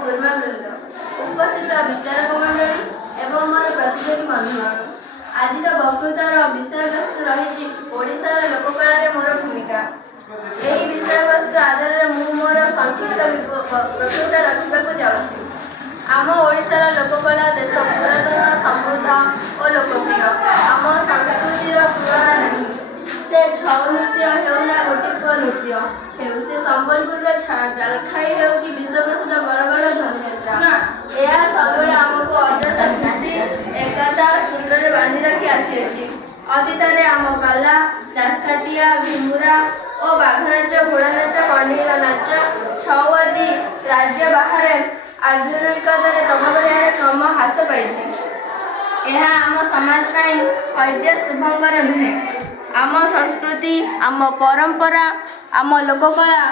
ଗୁରୁମାବୃନ୍ଦ, ଉପସ୍ଥିତ ବିଚାରକ ମଣ୍ଡଳୀ ଏବଂ ମୋର ପ୍ରତିଯୋଗୀ ବନ୍ଧୁଗଣ, ଆଜିର ବକ୍ତୃତାର ବିଷୟବସ୍ତୁ ରହିଛି ଓଡ଼ିଶାର ଲୋକକଳାରେ ମୋର ଭୂମିକା। ଏହି ବିଷୟବସ୍ତୁ ଆଧାରରେ ମୁଁ ମୋର ସଂକ୍ଷିପ୍ତ ବକ୍ତୃତା ରଖିବାକୁ ଯାଉଛି। ଆମ ଓଡ଼ିଶାର ଲୋକକଳା ଦେଶ ପୁରାତନ, ସମୃଦ୍ଧ ଓ ଲୋକପ୍ରିୟ। ଆମ ସଂସ୍କୃତିର ତୁଳନା ନାହିଁ। ସେ ଛଉ ନୃତ୍ୟ ହେଉ ନା ଗୋଟିପୁଅ ନୃତ୍ୟ ହେଉ, ସେ ସମ୍ବଲପୁରର ଡାଲଖାଇ ହେଉ କି ବିଶ୍ୱପ୍ରସିଦ୍ଧ ବରଗଡ଼ ଧନୁଯାତ୍ରା, ଏହା ସବୁବେଳେ ଆମକୁ ଅଜସ୍ର ଖୁସି ଏକତା ସୂତ୍ରରେ ବାନ୍ଧି ରଖି ଆସିଅଛି। ଅତୀତରେ ଆମ ପାଲା, ଦାସକାଠିଆ, ଘୁମୁରା ଓ ବାଘନାଚ, ଘୋଡ଼ାନାଚ, କଣ୍ଢେଇର ନାଚ, ଛଉ ଆଦି ରାଜ୍ୟ ବାହାରେ ଆଧୁନିକତାର ପ୍ରଭାବରେ କ୍ରମ ହ୍ରାସ ପାଇଛି। ଏହା ଆମ ସମାଜ ପାଇଁ ଐତିହ୍ୟ ଶୁଭଙ୍କର ନୁହେଁ। ଆମ ସଂସ୍କୃତି, ଆମ ପରମ୍ପରା, ଆମ ଲୋକକଳା